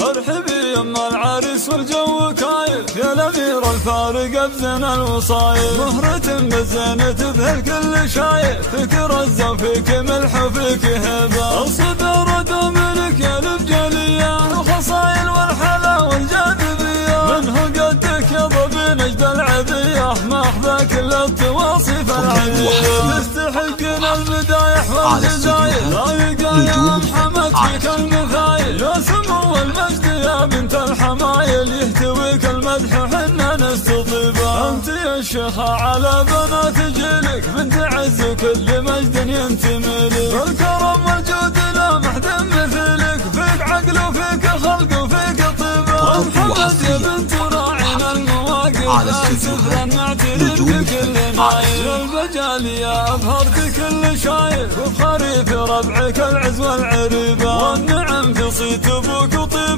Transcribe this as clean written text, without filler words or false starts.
ارحبي يما العريس والجو كايف، يا الامير الفارق بزين الوصايف، مهرة بالزينة بهالكل شايف، فيك رزة وفيك ملح وفيك هبة، الصدر دومنك يا البجلية، الخصايل والحلا والجاذبية، منه قدك يا ضبي نجد العبية، ما احذا كل التواصيف العادية، تستحقن المدايح والجزايل، لايقة يا محمد فيك المثايل، يا سمو المجد يا بنت الحمايل، يهتويك المدح حنا نستطيبه، انت يا الشيخة على بنات جيلك، بنت عز وكل مجد ينتمي لك، الكرم والجود لا محد مثلك، فيك عقل وفيك خلق وفيك طيبه، محمد يا بنت راعينا المواقف، لا سفرا نعترف بكل نايل، البجالية ابهرت كل شايف، وبخريف ربعك العز والعريبه، والنعم في صيت ابوك وطيبه،